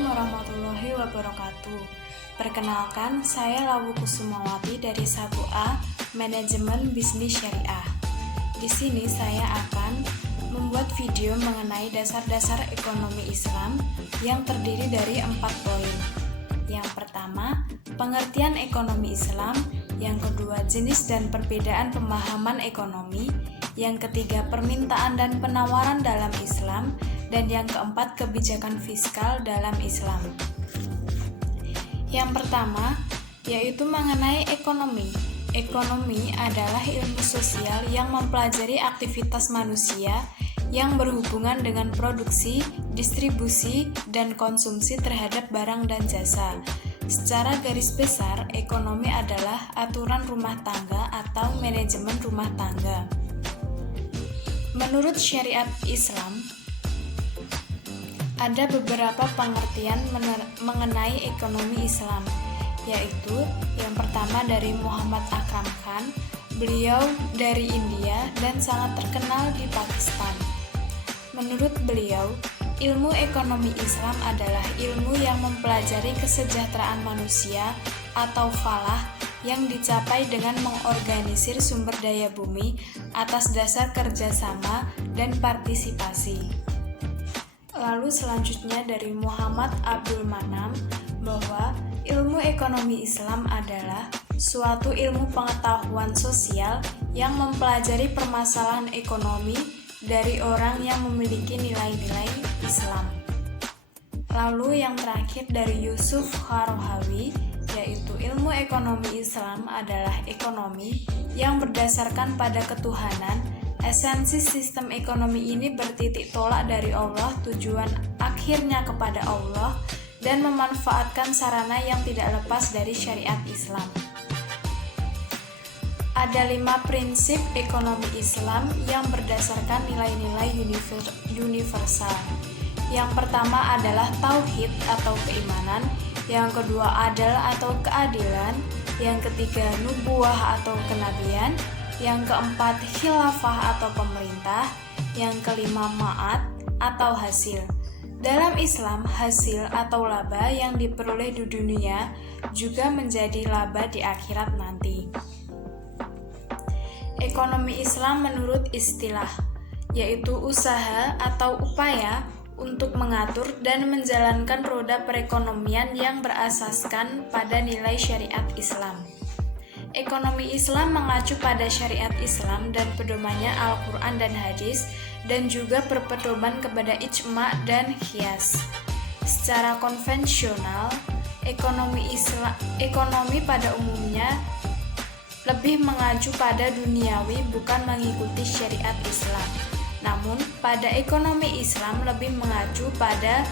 Assalamualaikum warahmatullahi wabarakatuh. Perkenalkan, saya Lawu Kusumawati dari 1A Manajemen Bisnis Syariah. Di sini saya akan membuat video mengenai dasar-dasar ekonomi Islam yang terdiri dari 4 poin. Yang pertama, pengertian ekonomi Islam. Yang kedua, jenis dan perbedaan pemahaman ekonomi. Yang ketiga, permintaan dan penawaran dalam Islam. Dan yang keempat, kebijakan fiskal dalam Islam. Yang pertama, yaitu mengenai ekonomi. Ekonomi adalah ilmu sosial yang mempelajari aktivitas manusia yang berhubungan dengan produksi, distribusi, dan konsumsi terhadap barang dan jasa. Secara garis besar, ekonomi adalah aturan rumah tangga atau manajemen rumah tangga. Menurut syariat Islam, ada beberapa pengertian mengenai ekonomi Islam, yaitu yang pertama dari Muhammad Akram Khan. Beliau dari India dan sangat terkenal di Pakistan. Menurut beliau, ilmu ekonomi Islam adalah ilmu yang mempelajari kesejahteraan manusia atau falah yang dicapai dengan mengorganisir sumber daya bumi atas dasar kerjasama dan partisipasi. Lalu selanjutnya dari Muhammad Abdul Manam bahwa ilmu ekonomi Islam adalah suatu ilmu pengetahuan sosial yang mempelajari permasalahan ekonomi dari orang yang memiliki nilai-nilai Islam. Lalu yang terakhir dari Yusuf Harohawi, yaitu ilmu ekonomi Islam adalah ekonomi yang berdasarkan pada ketuhanan. Esensi sistem ekonomi ini bertitik tolak dari Allah, tujuan akhirnya kepada Allah, dan memanfaatkan sarana yang tidak lepas dari syariat Islam. Ada 5 prinsip ekonomi Islam yang berdasarkan nilai-nilai universal. Yang pertama adalah tauhid atau keimanan, yang kedua adil atau keadilan, yang ketiga nubuwah atau kenabian, yang keempat khilafah atau pemerintah, yang kelima ma'ad atau hasil. Dalam Islam, hasil atau laba yang diperoleh di dunia juga menjadi laba di akhirat nanti. Ekonomi Islam menurut istilah, yaitu usaha atau upaya untuk mengatur dan menjalankan roda perekonomian yang berasaskan pada nilai syariat Islam. Ekonomi Islam mengacu pada syariat Islam dan pedomannya Al-Quran dan Hadis, dan juga berpedoman kepada ijma' dan qiyas. Secara konvensional, ekonomi pada umumnya lebih mengacu pada duniawi, bukan mengikuti syariat Islam. Namun, pada ekonomi Islam lebih mengacu pada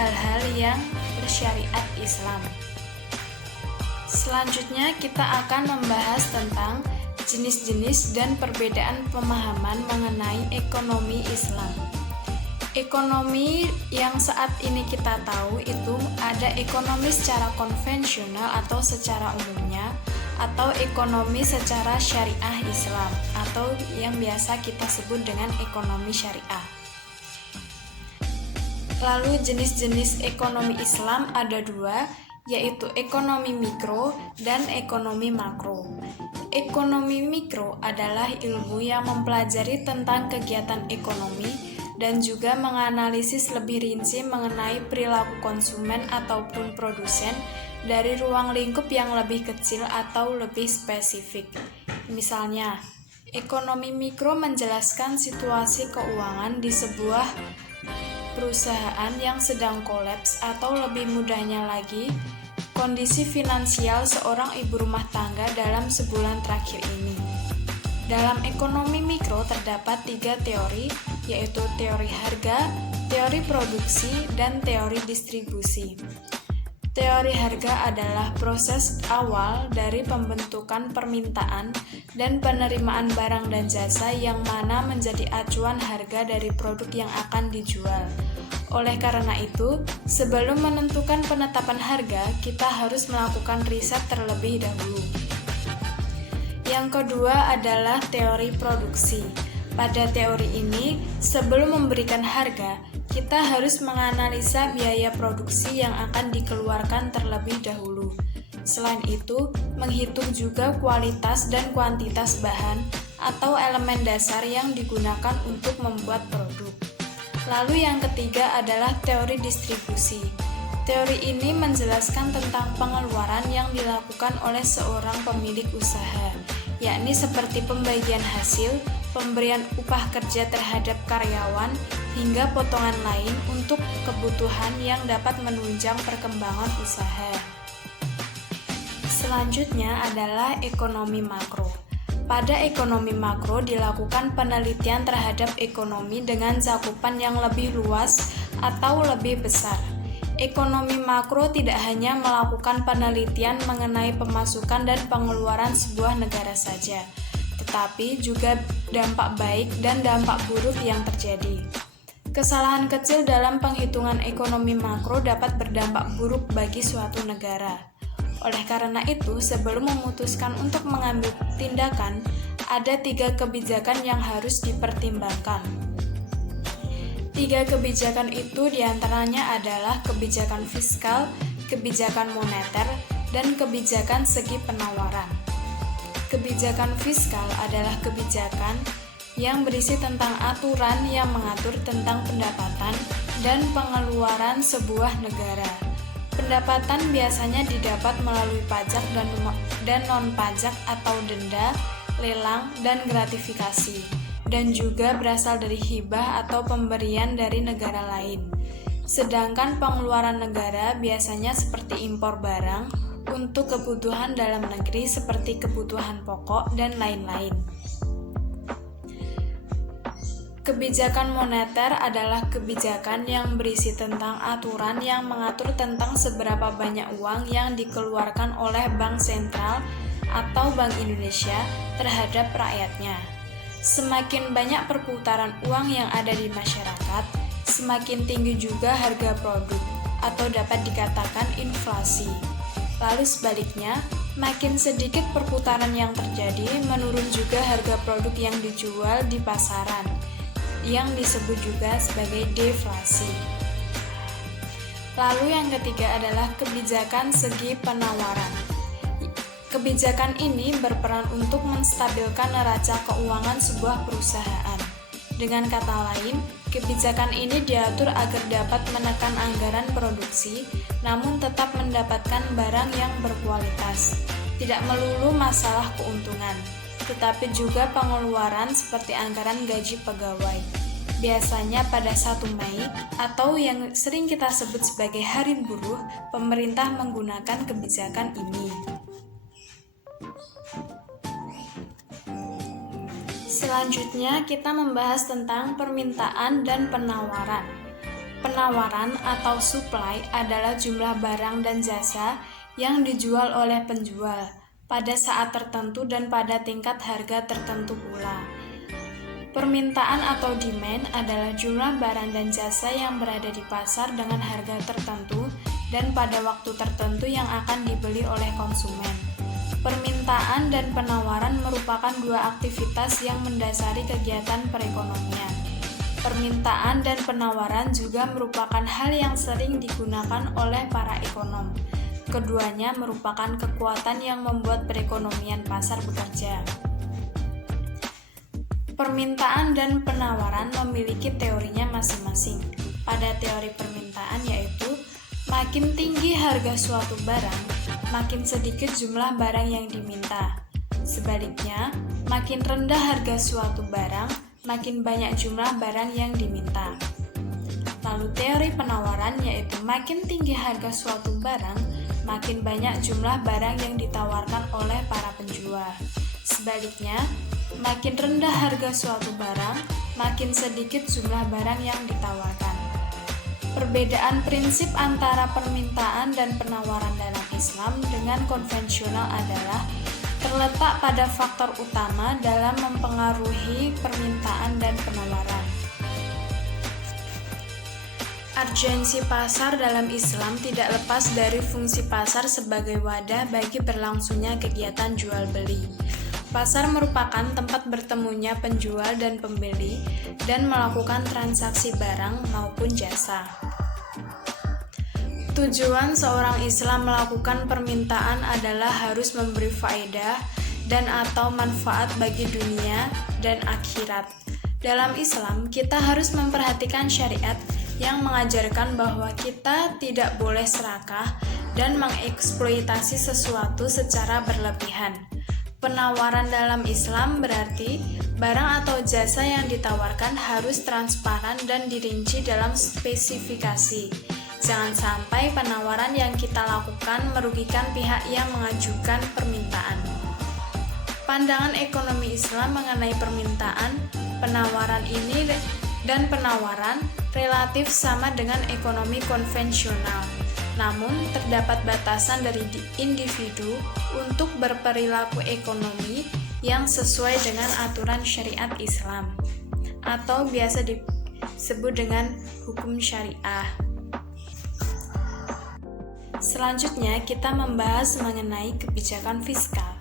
hal-hal yang bersyariat Islam. Selanjutnya kita akan membahas tentang jenis-jenis dan perbedaan pemahaman mengenai ekonomi Islam. Ekonomi yang saat ini kita tahu itu ada ekonomi secara konvensional atau secara umumnya, atau ekonomi secara syariah Islam, atau yang biasa kita sebut dengan ekonomi syariah. Lalu jenis-jenis ekonomi Islam ada 2, yaitu ekonomi mikro dan ekonomi makro. Ekonomi mikro adalah ilmu yang mempelajari tentang kegiatan ekonomi dan juga menganalisis lebih rinci mengenai perilaku konsumen ataupun produsen dari ruang lingkup yang lebih kecil atau lebih spesifik. Misalnya, ekonomi mikro menjelaskan situasi keuangan di sebuah perusahaan yang sedang kolaps, atau lebih mudahnya lagi, kondisi finansial seorang ibu rumah tangga dalam sebulan terakhir ini. Dalam ekonomi mikro terdapat 3 teori, yaitu teori harga, teori produksi, dan teori distribusi. Teori harga adalah proses awal dari pembentukan permintaan dan penerimaan barang dan jasa yang mana menjadi acuan harga dari produk yang akan dijual. Oleh karena itu, sebelum menentukan penetapan harga, kita harus melakukan riset terlebih dahulu. Yang kedua adalah teori produksi. Pada teori ini, sebelum memberikan harga, kita harus menganalisa biaya produksi yang akan dikeluarkan terlebih dahulu. Selain itu, menghitung juga kualitas dan kuantitas bahan atau elemen dasar yang digunakan untuk membuat produk. Lalu yang ketiga adalah teori distribusi. Teori ini menjelaskan tentang pengeluaran yang dilakukan oleh seorang pemilik usaha, yakni seperti pembagian hasil, pemberian upah kerja terhadap karyawan, hingga potongan lain untuk kebutuhan yang dapat menunjang perkembangan usaha. Selanjutnya adalah ekonomi makro. Pada ekonomi makro dilakukan penelitian terhadap ekonomi dengan cakupan yang lebih luas atau lebih besar. Ekonomi makro tidak hanya melakukan penelitian mengenai pemasukan dan pengeluaran sebuah negara saja, tetapi juga dampak baik dan dampak buruk yang terjadi. Kesalahan kecil dalam penghitungan ekonomi makro dapat berdampak buruk bagi suatu negara. Oleh karena itu, sebelum memutuskan untuk mengambil tindakan, ada 3 kebijakan yang harus dipertimbangkan. 3 kebijakan itu diantaranya adalah kebijakan fiskal, kebijakan moneter, dan kebijakan segi penawaran. Kebijakan fiskal adalah kebijakan yang berisi tentang aturan yang mengatur tentang pendapatan dan pengeluaran sebuah negara. Pendapatan biasanya didapat melalui pajak dan non-pajak atau denda, lelang, dan gratifikasi, dan juga berasal dari hibah atau pemberian dari negara lain. Sedangkan pengeluaran negara biasanya seperti impor barang untuk kebutuhan dalam negeri seperti kebutuhan pokok dan lain-lain. Kebijakan moneter adalah kebijakan yang berisi tentang aturan yang mengatur tentang seberapa banyak uang yang dikeluarkan oleh Bank Sentral atau Bank Indonesia terhadap rakyatnya. Semakin banyak perputaran uang yang ada di masyarakat, semakin tinggi juga harga produk atau dapat dikatakan inflasi. Lalu sebaliknya, makin sedikit perputaran yang terjadi, menurun juga harga produk yang dijual di pasaran, yang disebut juga sebagai deflasi. Lalu yang ketiga adalah kebijakan segi penawaran. Kebijakan ini berperan untuk menstabilkan neraca keuangan sebuah perusahaan. Dengan kata lain, kebijakan ini diatur agar dapat menekan anggaran produksi, namun tetap mendapatkan barang yang berkualitas. Tidak melulu masalah keuntungan, tetapi juga pengeluaran seperti anggaran gaji pegawai. Biasanya pada 1 Mei atau yang sering kita sebut sebagai Hari Buruh, pemerintah menggunakan kebijakan ini. Selanjutnya kita membahas tentang permintaan dan penawaran. Penawaran atau supply adalah jumlah barang dan jasa yang dijual oleh penjual pada saat tertentu dan pada tingkat harga tertentu pula. Permintaan atau demand adalah jumlah barang dan jasa yang berada di pasar dengan harga tertentu dan pada waktu tertentu yang akan dibeli oleh konsumen. Permintaan dan penawaran merupakan 2 aktivitas yang mendasari kegiatan perekonomian. Permintaan dan penawaran juga merupakan hal yang sering digunakan oleh para ekonom. Keduanya merupakan kekuatan yang membuat perekonomian pasar bekerja. Permintaan dan penawaran memiliki teorinya masing-masing. Pada teori permintaan yaitu, makin tinggi harga suatu barang, makin sedikit jumlah barang yang diminta. Sebaliknya, makin rendah harga suatu barang, makin banyak jumlah barang yang diminta. Lalu teori penawaran yaitu makin tinggi harga suatu barang, makin banyak jumlah barang yang ditawarkan oleh para penjual. Sebaliknya, makin rendah harga suatu barang, makin sedikit jumlah barang yang ditawarkan. Perbedaan prinsip antara permintaan dan penawaran dalam Islam dengan konvensional adalah terletak pada faktor utama dalam mempengaruhi permintaan dan penawaran. Urgensi pasar dalam Islam tidak lepas dari fungsi pasar sebagai wadah bagi berlangsungnya kegiatan jual beli. Pasar merupakan tempat bertemunya penjual dan pembeli dan melakukan transaksi barang maupun jasa. Tujuan seorang Islam melakukan permintaan adalah harus memberi faedah dan atau manfaat bagi dunia dan akhirat. Dalam Islam, kita harus memperhatikan syariat yang mengajarkan bahwa kita tidak boleh serakah dan mengeksploitasi sesuatu secara berlebihan. Penawaran dalam Islam berarti barang atau jasa yang ditawarkan harus transparan dan dirinci dalam spesifikasi. Jangan sampai penawaran yang kita lakukan merugikan pihak yang mengajukan permintaan. Pandangan ekonomi Islam mengenai permintaan, penawaran ini dan penawaran relatif sama dengan ekonomi konvensional. Namun, terdapat batasan dari individu untuk berperilaku ekonomi yang sesuai dengan aturan syariat Islam, atau biasa disebut dengan hukum syariah. Selanjutnya, kita membahas mengenai kebijakan fiskal.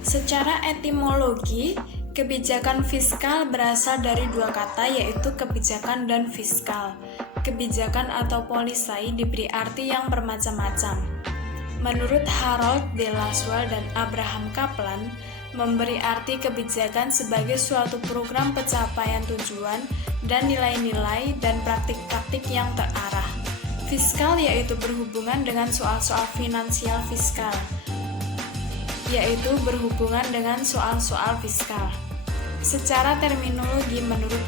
Secara etimologi, kebijakan fiskal berasal dari dua kata, yaitu kebijakan dan fiskal. Kebijakan atau policy diberi arti yang bermacam-macam. Menurut Harold de Lasalle dan Abraham Kaplan, memberi arti kebijakan sebagai suatu program pencapaian tujuan dan nilai-nilai dan praktik-praktik yang terarah. Fiskal yaitu berhubungan dengan soal-soal finansial fiskal, yaitu berhubungan dengan soal-soal fiskal. Secara terminologi, menurut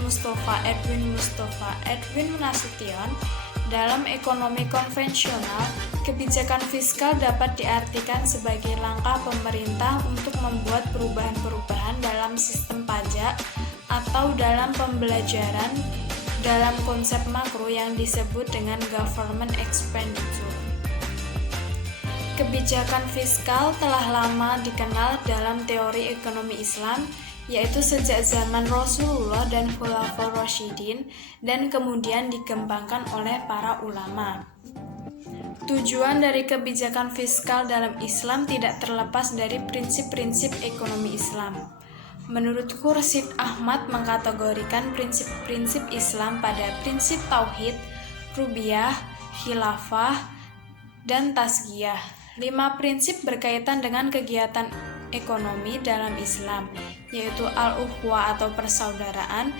Edwin Nasution, dalam ekonomi konvensional, kebijakan fiskal dapat diartikan sebagai langkah pemerintah untuk membuat perubahan-perubahan dalam sistem pajak atau dalam pembelajaran dalam konsep makro yang disebut dengan government expenditure. Kebijakan fiskal telah lama dikenal dalam teori ekonomi Islam, yaitu sejak zaman Rasulullah dan Khulafaur Rasyidin, dan kemudian dikembangkan oleh para ulama. Tujuan dari kebijakan fiskal dalam Islam tidak terlepas dari prinsip-prinsip ekonomi Islam. Menurut Khursyid Ahmad mengkategorikan prinsip-prinsip Islam pada prinsip tauhid, rububiyah, khilafah, dan tazkiyah. 5 prinsip berkaitan dengan kegiatan ekonomi dalam Islam, yaitu al-ukhuwah atau persaudaraan,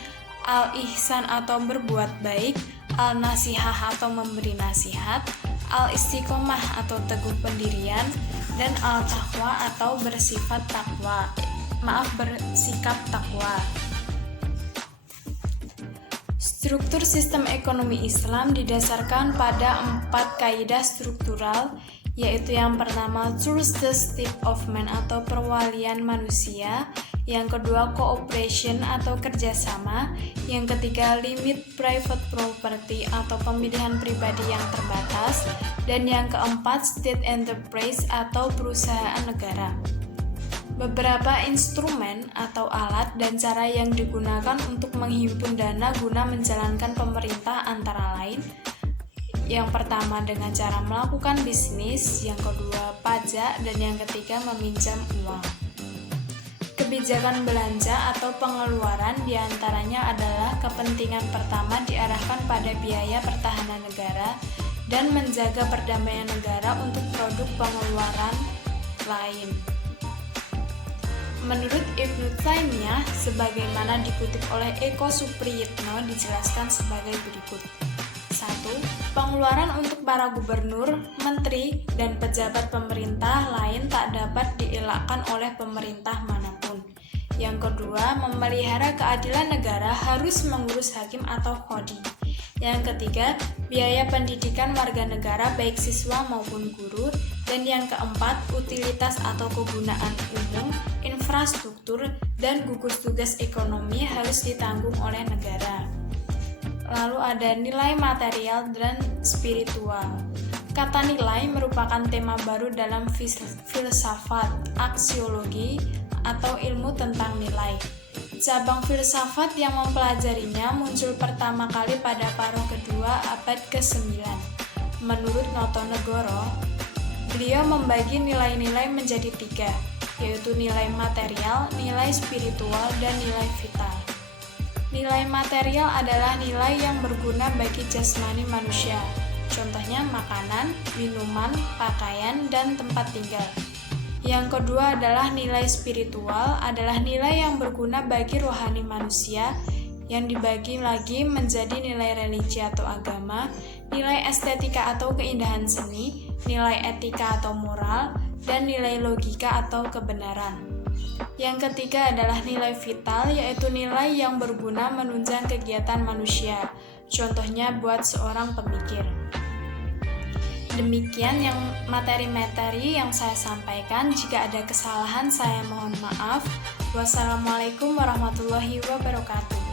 al-ihsan atau berbuat baik, al-nasihah atau memberi nasihat, al-istiqomah atau teguh pendirian, dan al-taqwa atau bersikap takwa. Struktur sistem ekonomi Islam didasarkan pada 4 kaidah struktural, yaitu yang pertama trusteeship of man atau perwalian manusia, yang kedua cooperation atau kerjasama, yang ketiga limit private property atau pemilihan pribadi yang terbatas, dan yang keempat state enterprise atau perusahaan negara. Beberapa instrumen atau alat dan cara yang digunakan untuk menghimpun dana guna menjalankan pemerintah antara lain: yang pertama dengan cara melakukan bisnis, yang kedua pajak, dan yang ketiga meminjam uang. Kebijakan belanja atau pengeluaran diantaranya adalah kepentingan pertama diarahkan pada biaya pertahanan negara dan menjaga perdamaian negara untuk produk pengeluaran lain. Menurut Ibnu Taimiyah, sebagaimana dikutip oleh Eko Supriyitno, dijelaskan sebagai berikut. 1. Pengeluaran untuk para gubernur, menteri, dan pejabat pemerintah lain tak dapat dielakkan oleh pemerintah manapun. Yang kedua, memelihara keadilan negara harus mengurus hakim atau qadhi. Yang ketiga, biaya pendidikan warga negara baik siswa maupun guru. Dan yang keempat, utilitas atau kegunaan umum, infrastruktur, dan gugus tugas ekonomi harus ditanggung oleh negara. Lalu ada nilai material dan spiritual. Kata nilai merupakan tema baru dalam filsafat, aksiologi, atau ilmu tentang nilai. Cabang filsafat yang mempelajarinya muncul pertama kali pada paruh kedua abad ke-9. Menurut Notonegoro, beliau membagi nilai-nilai menjadi 3, yaitu nilai material, nilai spiritual, dan nilai vital. Nilai material adalah nilai yang berguna bagi jasmani manusia, contohnya makanan, minuman, pakaian, dan tempat tinggal. Yang kedua adalah nilai spiritual, adalah nilai yang berguna bagi rohani manusia, yang dibagi lagi menjadi nilai religi atau agama, nilai estetika atau keindahan seni, nilai etika atau moral, dan nilai logika atau kebenaran. Yang ketiga adalah nilai vital, yaitu nilai yang berguna menunjang kegiatan manusia, contohnya buat seorang pemikir. Demikian yang materi-materi yang saya sampaikan. Jika ada kesalahan, saya mohon maaf. Wassalamualaikum warahmatullahi wabarakatuh.